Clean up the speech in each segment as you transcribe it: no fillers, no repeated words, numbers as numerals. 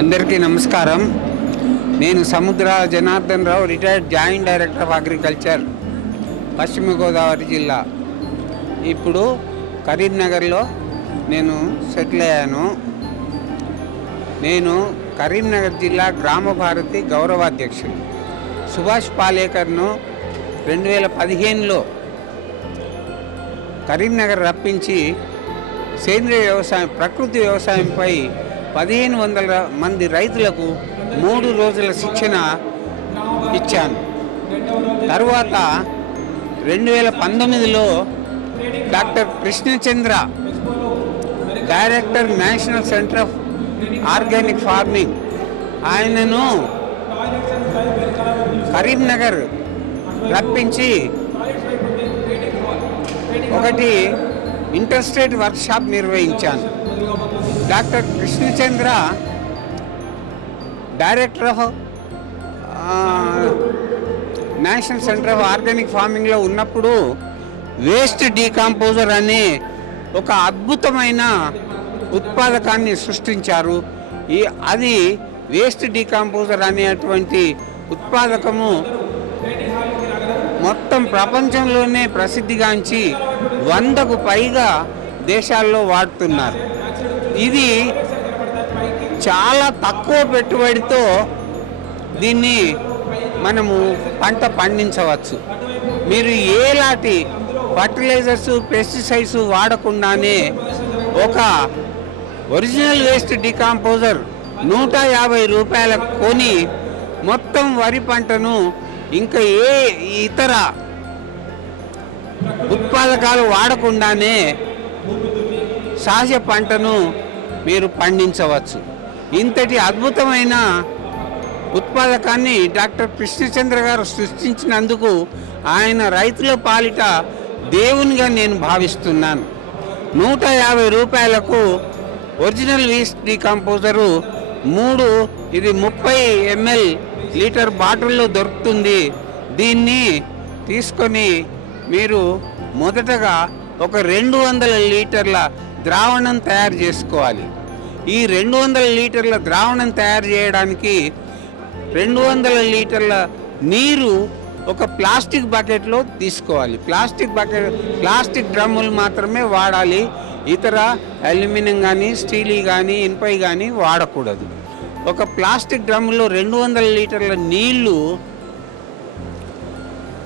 అందరికీ నమస్కారం. నేను Samudra Janardhan Rao, retired joint director of agriculture, పశ్చిమ గోదావరి జిల్లా. ఇప్పుడు కరీంనగర్లో నేను సెటిల్ అయ్యాను. నేను కరీంనగర్ జిల్లా గ్రామ భారతి గౌరవాధ్యక్షుడు. సుభాష్ పాలేకర్ను 2015లో కరీంనగర్ రప్పించి సేంద్రియ వ్యవసాయం, ప్రకృతి వ్యవసాయంపై 1500 మంది రైతులకు 3 రోజుల శిక్షణ ఇచ్చాను. తర్వాత 2019లో doctor Krishna Chandra, director national centre of organic farming, ఆయనను కరీంనగర్ రప్పించి ఒకటి ఇంటర్స్టేట్ వర్క్షాప్ నిర్వహించాను. Doctor Krishna Chandra director of national centre of organic ఫార్మింగ్లో ఉన్నప్పుడు వేస్ట్ డీకంపోజర్ అనే ఒక అద్భుతమైన ఉత్పాదకాన్ని సృష్టించారు. అది వేస్ట్ డీకంపోజర్ అనేటువంటి ఉత్పాదకము మొత్తం ప్రపంచంలోనే ప్రసిద్ధిగాంచి 100కు పైగా దేశాల్లో వాడుతున్నారు. ఇది చాలా తక్కువ పెట్టుబడితో దీన్ని మనము పంట పండించవచ్చు. మీరు ఏలాంటి ఫర్టిలైజర్స్, పెస్టిసైడ్స్ వాడకుండానే ఒక ఒరిజినల్ వేస్ట్ డీకంపోజర్ 150 రూపాయలకు కొని మొత్తం వరి పంటను ఇంకా ఏ ఇతర ఉత్పాదకాలు వాడకుండానే సహజ పంటను మీరు పండించవచ్చు. ఇంతటి అద్భుతమైన ఉత్పాదకాన్ని డాక్టర్ కృష్ణచంద్ర గారు సృష్టించినందుకు ఆయన రైతుల పాలిట దేవునిగా నేను భావిస్తున్నాను. 150 రూపాయలకు ఒరిజినల్ వేస్ట్ డీకంపోజరు 3, ఇది 30 ml లీటర్ బాటిల్లో దొరుకుతుంది. దీన్ని తీసుకొని మీరు మొదటగా ఒక 200 లీటర్ల ద్రావణం తయారు చేసుకోవాలి. ఈ 200 లీటర్ల ద్రావణం తయారు చేయడానికి 200 లీటర్ల నీరు ఒక ప్లాస్టిక్ బకెట్లో తీసుకోవాలి. ప్లాస్టిక్ డ్రమ్ములు మాత్రమే వాడాలి. ఇతర అల్యూమినియం కానీ, స్టీల్ కానీ, ఇనుపై కానీ వాడకూడదు. ఒక ప్లాస్టిక్ డ్రమ్ములో 200 లీటర్ల నీళ్లు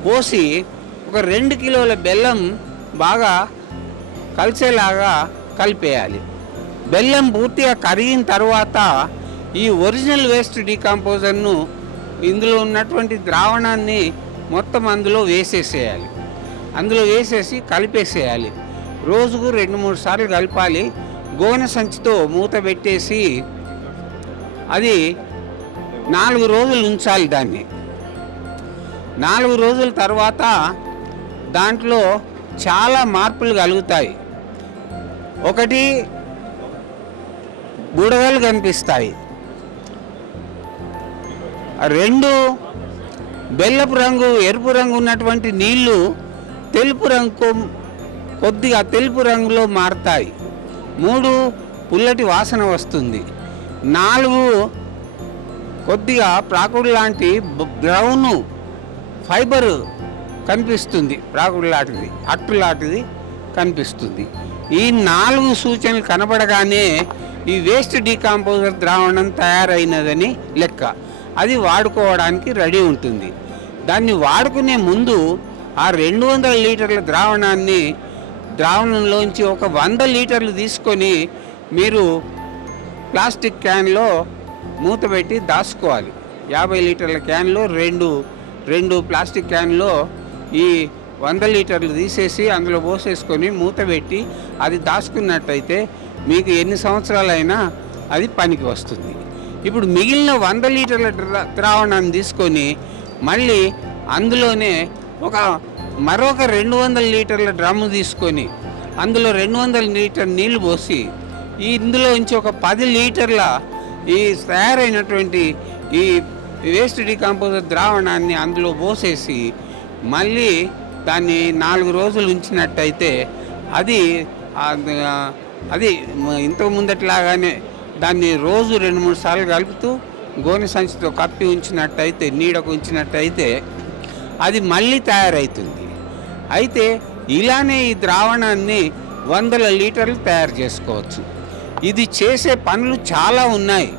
పోసి ఒక 2 కిలోల బెల్లం బాగా కలిసేలాగా కలిపేయాలి. బెల్లం పూర్తిగా కరిగిన తర్వాత ఈ ఒరిజినల్ వేస్ట్ డీకంపోజర్ను, ఇందులో ఉన్నటువంటి ద్రావణాన్ని మొత్తం అందులో వేసేసేయాలి. అందులో వేసేసి కలిపేసేయాలి. రోజుకు 2-3 సార్లు కలపాలి. గోనె సంచితో మూత పెట్టేసి అది 4 రోజులు ఉంచాలి. దాన్ని 4 రోజుల తర్వాత దాంట్లో చాలా మార్పులు కలుగుతాయి. ఒకటి, బుడగలు కనిపిస్తాయి. 2, బెల్లపు రంగు, ఎరుపు రంగు ఉన్నటువంటి నీళ్లు కొద్దిగా తెలుపు రంగులో మారుతాయి. 3, పుల్లటి వాసన వస్తుంది. 4, కొద్దిగా ప్రాకుడు లాంటి బ్రౌన్ ఫైబర్ కనిపిస్తుంది. ప్రాకుడు లాంటిది, అట్టు లాంటిది కనిపిస్తుంది. ఈ 4 సూచనలు కనబడగానే ఈ వేస్ట్ డీకంపోజర్ ద్రావణం తయారైనదని లెక్క. అది వాడుకోవడానికి రెడీ ఉంటుంది. దాన్ని వాడుకునే ముందు ఆ 200 లీటర్ల ద్రావణంలోంచి ఒక 100 లీటర్లు తీసుకొని మీరు ప్లాస్టిక్ క్యాన్లో మూత పెట్టి దాచుకోవాలి. 50 లీటర్ల క్యాన్లో 2 ప్లాస్టిక్ క్యాన్లో ఈ 100 లీటర్లు తీసేసి అందులో పోసేసుకొని మూత పెట్టి అది దాచుకున్నట్టయితే మీకు ఎన్ని సంవత్సరాలైనా అది పనికి వస్తుంది. ఇప్పుడు మిగిలిన 100 లీటర్ల ద్రావణాన్ని తీసుకొని మళ్ళీ అందులోనే మరొక 200 లీటర్ల డ్రమ్ము తీసుకొని అందులో 200 లీటర్ నీళ్లు పోసి ఇందులో నుంచి ఒక 10 లీటర్ల ఈ తయారైనటువంటి ఈ వేస్ట్ డీకంపోజర్ ద్రావణాన్ని అందులో పోసేసి మళ్ళీ దాన్ని 4 రోజులు ఉంచినట్టయితే అది ఇంతకు ముందట్లాగానే దాన్ని రోజు 2-3 సార్లు కలుపుతూ గోనె సంచితో కప్పి ఉంచినట్టయితే, నీడకు ఉంచినట్టయితే అది మళ్ళీ తయారవుతుంది. అయితే ఇలానే ఈ ద్రావణాన్ని 100 లీటర్లు తయారు చేసుకోవచ్చు. ఇది చేసే పనులు చాలా ఉన్నాయి.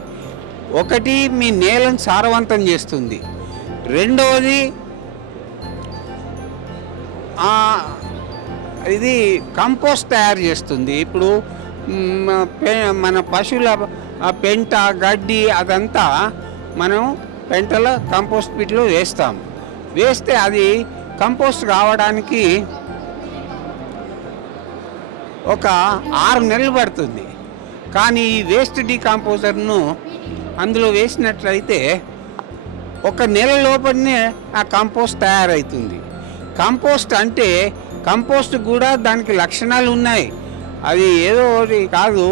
ఒకటి, మీ నేలను సారవంతం చేస్తుంది. రెండవది, ఇది కంపోస్ట్ తయారు చేస్తుంది. ఇప్పుడు మన పశువుల పెంట, గడ్డి అదంతా మనం పెంటలో కంపోస్ట్ పిట్లో వేస్తాం. వేస్తే అది కంపోస్ట్ కావడానికి ఒక 6 నెలలు పడుతుంది. కానీ ఈ వేస్ట్ డీకంపోజర్ను అందులో వేసినట్లయితే 1 నెల లోపలనే ఆ కంపోస్ట్ తయారవుతుంది. కంపోస్ట్ అంటే కంపోస్ట్ కూడా దానికి లక్షణాలు ఉన్నాయి. అది ఏదో కాదు.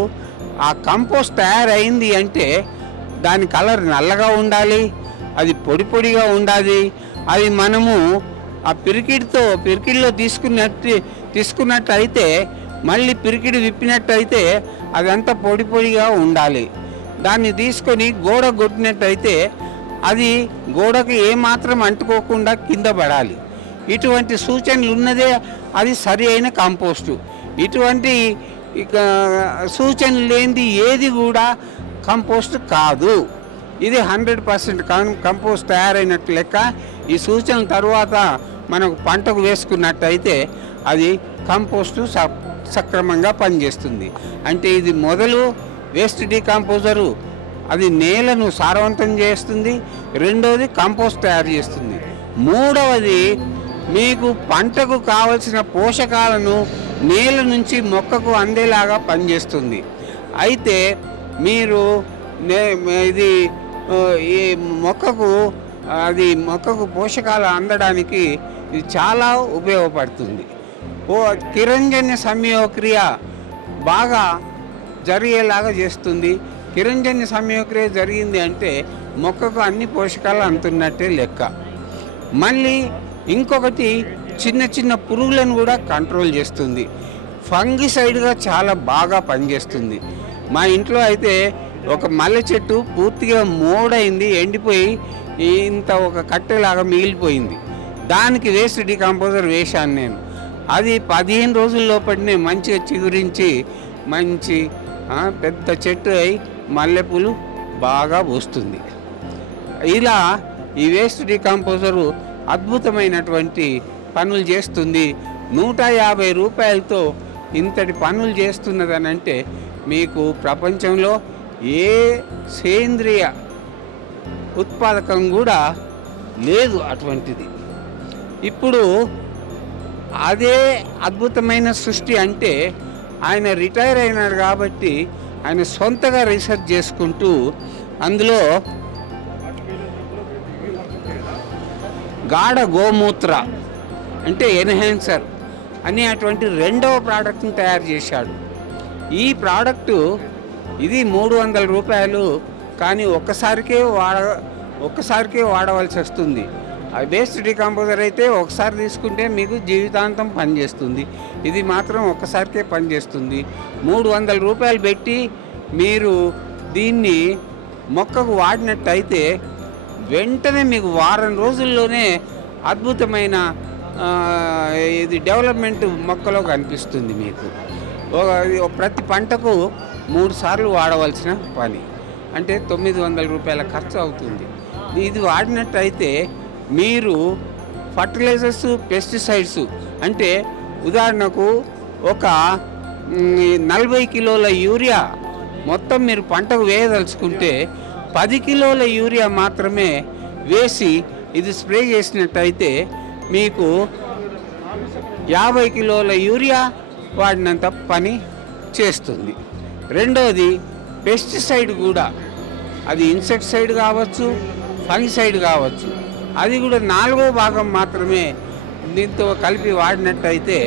ఆ కంపోస్ట్ తయారైంది అంటే దాని కలర్ నల్లగా ఉండాలి, అది పొడి పొడిగా ఉండాలి. అది మనము ఆ పిరికిడిలో తీసుకున్నట్టయితే మళ్ళీ పిరికిడి విప్పినట్టయితే అదంతా పొడి పొడిగా ఉండాలి. దాన్ని తీసుకొని గోడ కొట్టినట్టయితే అది గోడకు ఏమాత్రం అంటుకోకుండా కింద పడాలి. ఇటువంటి సూచనలు ఉన్నదే అది సరి అయిన కంపోస్టు. ఇటువంటి సూచనలు లేనిది ఏది కూడా కంపోస్ట్ కాదు. ఇది 100% కంపోస్ట్ తయారైనట్టు లెక్క. ఈ సూచనల తర్వాత మనకు పంటకు వేసుకున్నట్టయితే అది కంపోస్టు సక్రమంగా పనిచేస్తుంది. అంటే ఇది మొదలు వేస్ట్ డీకంపోజరు, అది నేలను సారవంతం చేస్తుంది. రెండవది కంపోస్ట్ తయారు చేస్తుంది. మూడవది, మీకు పంటకు కావలసిన పోషకాలను నేల నుంచి మొక్కకు అందేలాగా పనిచేస్తుంది. అయితే మీరు ఇది ఈ మొక్కకు పోషకాలు అందడానికి ఇది చాలా ఉపయోగపడుతుంది. కిరణజన్య సంయోగక్రియ బాగా జరిగేలాగా చేస్తుంది. కిరణజన్య సంయోగక్రియ జరిగింది అంటే మొక్కకు అన్ని పోషకాలు అందుతున్నట్టే లెక్క. మళ్ళీ ఇంకొకటి, చిన్న చిన్న పురుగులను కూడా కంట్రోల్ చేస్తుంది. ఫంగిసైడ్గా చాలా బాగా పనిచేస్తుంది. మా ఇంట్లో అయితే ఒక మల్లె చెట్టు పూర్తిగా మోడైంది, ఎండిపోయి ఇంత ఒక కట్టెలాగా మిగిలిపోయింది. దానికి వేస్ట్ డీకంపోజర్ వేశాను నేను. అది 15 రోజుల లోపలనే మంచిగా చిగురించి మంచి పెద్ద చెట్టు అయి మల్లెపూలు బాగా పూస్తుంది. ఇలా ఈ వేస్ట్ డీకంపోజరు అద్భుతమైనటువంటి పనులు చేస్తుంది. 150 రూపాయలతో ఇంతటి పనులు చేస్తున్నదనంటే మీకు ప్రపంచంలో ఏ సేంద్రియ ఉత్పాదకం కూడా లేదు అటువంటిది. ఇప్పుడు అదే అద్భుతమైన సృష్టి అంటే ఆయన రిటైర్ అయినాడు కాబట్టి ఆయన సొంతగా రీసెర్చ్ చేసుకుంటూ అందులో గాఢ గోమూత్ర అంటే ఎన్హాన్సర్ అనే అటువంటి 2వ ప్రోడక్ట్ని తయారు చేశాడు. ఈ ప్రోడక్టు ఇది 300 రూపాయలు. కానీ ఒక్కసారికే వాడవలసి వస్తుంది. ఆ వేస్ట్ డీకంపోజర్ అయితే ఒకసారి తీసుకుంటే మీకు జీవితాంతం పనిచేస్తుంది. ఇది మాత్రం ఒక్కసారికే పనిచేస్తుంది. 300 రూపాయలు పెట్టి మీరు దీన్ని మొక్కకు వాడినట్టయితే వెంటనే మీకు వారం రోజుల్లోనే అద్భుతమైన ఇది డెవలప్మెంట్ మొక్కలో కనిపిస్తుంది. మీకు ప్రతి పంటకు 3 సార్లు వాడవలసిన పని, అంటే 900 రూపాయల ఖర్చు అవుతుంది. ఇది వాడినట్టయితే మీరు ఫర్టిలైజర్స్, పెస్టిసైడ్స్ అంటే ఉదాహరణకు ఒక 40 కిలోల యూరియా మొత్తం మీరు పంటకు వేయదలుచుకుంటే 10 కిలోల యూరియా మాత్రమే వేసి ఇది స్ప్రే చేసినట్టయితే మీకు 50 కిలోల యూరియా వాడినంత పని చేస్తుంది. రెండవది, పెస్టిసైడ్ కూడా, అది ఇన్సెక్టిసైడ్ కావచ్చు, ఫంగిసైడ్ కావచ్చు, అది కూడా 4వ భాగం మాత్రమే దీంతో కలిపి వాడినట్టయితే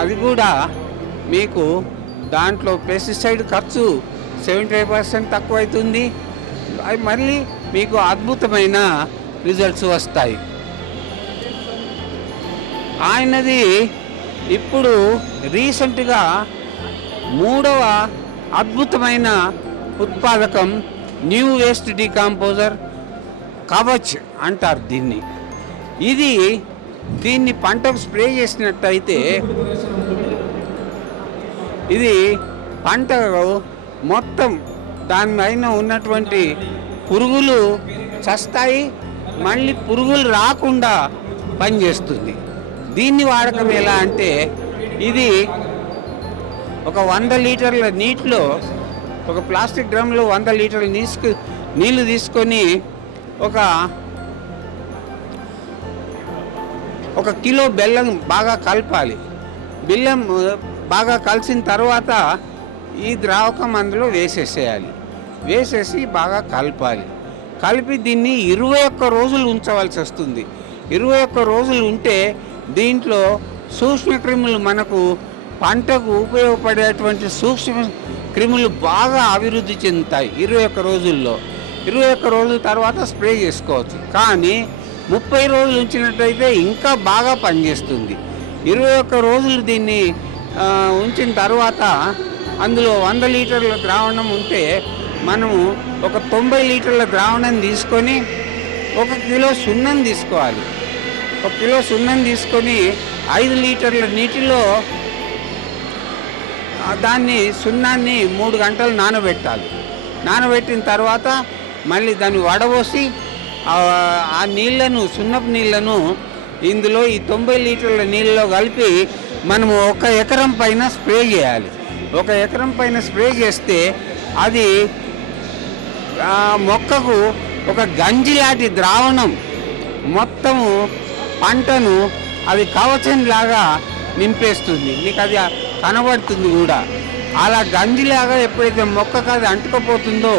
అది కూడా మీకు దాంట్లో పెస్టిసైడ్ ఖర్చు 75% తక్కువ అవుతుంది. అది మళ్ళీ మీకు అద్భుతమైన రిజల్ట్స్ వస్తాయి. ఆయనది ఇప్పుడు రీసెంట్గా 3వ అద్భుతమైన ఉత్పాదకం న్యూ వేస్ట్ డీకంపోజర్ కవచ్ అంటారు దీన్ని. దీన్ని పంటకు స్ప్రే చేసినట్టయితే ఇది పంటకు మొత్తం దానిపైన ఉన్నటువంటి పురుగులు చస్తాయి, మళ్ళీ పురుగులు రాకుండా పనిచేస్తుంది. దీన్ని వాడకం ఎలా అంటే, ఇది ఒక 100 లీటర్ల నీటిలో, ఒక ప్లాస్టిక్ డ్రమ్లో 100 లీటర్ల నీళ్ళు తీసుకొని ఒక కిలో బెల్లం బాగా కలపాలి. బెల్లం బాగా కలిసిన తర్వాత ఈ ద్రావకం అందులో వేసేసి బాగా కలపాలి. కలిపి దీన్ని 21 రోజులు ఉంచవలసి వస్తుంది. 21 రోజులు ఉంటే దీంట్లో సూక్ష్మక్రిములు, మనకు పంటకు ఉపయోగపడేటువంటి సూక్ష్మ క్రిములు బాగా అభివృద్ధి చెందుతాయి 21 రోజుల్లో. 21 రోజుల తర్వాత స్ప్రే చేసుకోవచ్చు. కానీ 30 రోజులు ఉంచినట్టయితే ఇంకా బాగా పనిచేస్తుంది. 21 రోజులు దీన్ని ఉంచిన తర్వాత అందులో 100 లీటర్ల ద్రావణం ఉంటే మనము ఒక 90 లీటర్ల ద్రావణం తీసుకొని 1 కిలో సున్నం తీసుకోవాలి. 1 కిలో సున్నం తీసుకొని 5 లీటర్ల నీటిలో సున్నాన్ని 3 గంటలు నానబెట్టాలి. నానబెట్టిన తర్వాత మళ్ళీ దాన్ని వడబోసి ఆ నీళ్లను, సున్నపు నీళ్లను ఇందులో ఈ 90 లీటర్ల నీళ్ళలో కలిపి మనము 1 ఎకరం పైన స్ప్రే చేయాలి. 1 ఎకరం పైన స్ప్రే చేస్తే అది మొక్కకు ఒక గంజిలాంటి ద్రావణం మొత్తము పంటను అది కవచంలాగా నింపేస్తుంది. మీకు అది కనబడుతుంది కూడా. అలా గంజిలాగా ఎప్పుడైతే మొక్కకు అది అంటుకపోతుందో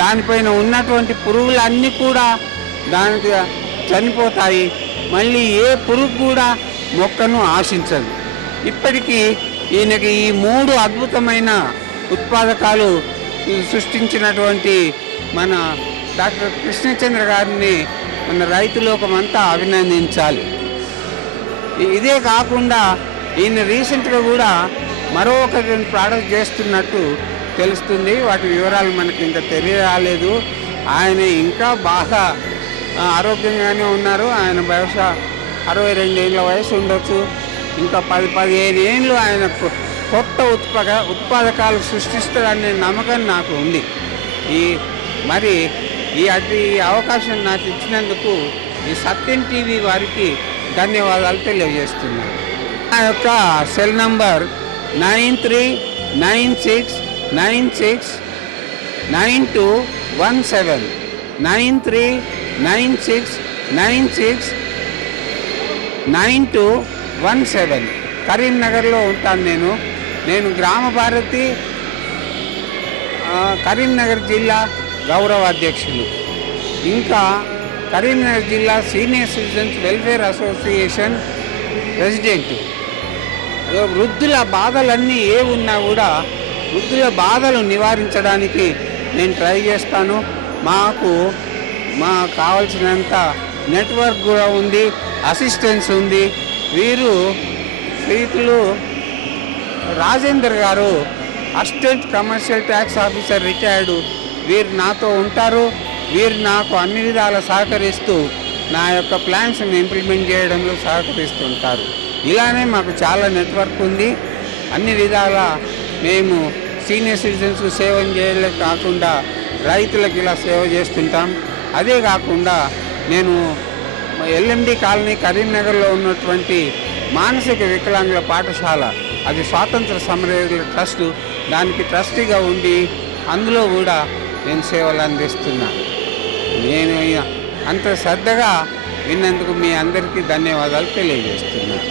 దానిపైన ఉన్నటువంటి పురుగులన్నీ కూడా దానికి చనిపోతాయి. మళ్ళీ ఏ పురుగు కూడా మొక్కను ఆశించదు. ఇప్పటికీ ఈయనకి ఈ 3 అద్భుతమైన ఉత్పాదకాలు సృష్టించినటువంటి మన డాక్టర్ కృష్ణచంద్ర గారిని మన రైతు లోకమంతా అభినందించాలి. ఇదే కాకుండా ఈయన రీసెంట్గా కూడా మరొక ప్రోడక్ట్ చేస్తున్నట్టు తెలుస్తుంది. వాటి వివరాలు మనకి ఇంకా తెలియరాలేదు. ఆయన ఇంకా బాగా ఆరోగ్యంగానే ఉన్నారు. ఆయన బహుశా 62 ఏళ్ళ వయసు ఉండొచ్చు. ఇంకా 10-15 ఏళ్ళు ఆయన కొత్త ఉత్పాదకాలు సృష్టిస్తారనే నమ్మకం నాకు ఉంది. ఈ అవకాశం నాకు ఇచ్చినందుకు ఈ సత్యం టీవీ వారికి ధన్యవాదాలు తెలియజేస్తున్నాను. నా యొక్క సెల్ నంబర్ 9396969217 9396969217. కరీంనగర్లో ఉంటాను నేను గ్రామ భారతి కరీంనగర్ జిల్లా గౌరవ అధ్యక్షులు. ఇంకా కరీంనగర్ జిల్లా senior citizens welfare association president. వృద్ధుల బాధలన్నీ ఏ ఉన్నా కూడా వృద్ధుల బాధలు నివారించడానికి నేను ట్రై చేస్తాను. మాకు కావాల్సినంత నెట్వర్క్ కూడా ఉంది, అసిస్టెన్స్ ఉంది. శ్రీతులు రాజేందర్ గారు assistant commercial tax officer retired. వీరు నాతో ఉంటారు. వీరు నాకు అన్ని విధాలా సహకరిస్తూ నా యొక్క ప్లాన్స్ని ఇంప్లిమెంట్ చేయడంలో సహకరిస్తుంటారు. ఇలానే మాకు చాలా నెట్వర్క్ ఉంది. అన్ని విధాలా మేము సీనియర్ సిటిజన్స్కు సేవ చేయలే కాకుండా రైతులకు ఇలా సేవ చేస్తుంటాం. అదే కాకుండా నేను ఎల్ఎండి కాలనీ కరీంనగర్లో ఉన్నటువంటి మానసిక వికలాంగుల పాఠశాల, అది స్వాతంత్ర సమరయోధుల ట్రస్ట్, దానికి ట్రస్టీగా ఉండి అందులో కూడా నేను సేవలు అందిస్తున్నాను. నేను అంత శ్రద్ధగా విన్నందుకు మీ అందరికీ ధన్యవాదాలు తెలియజేస్తున్నాను.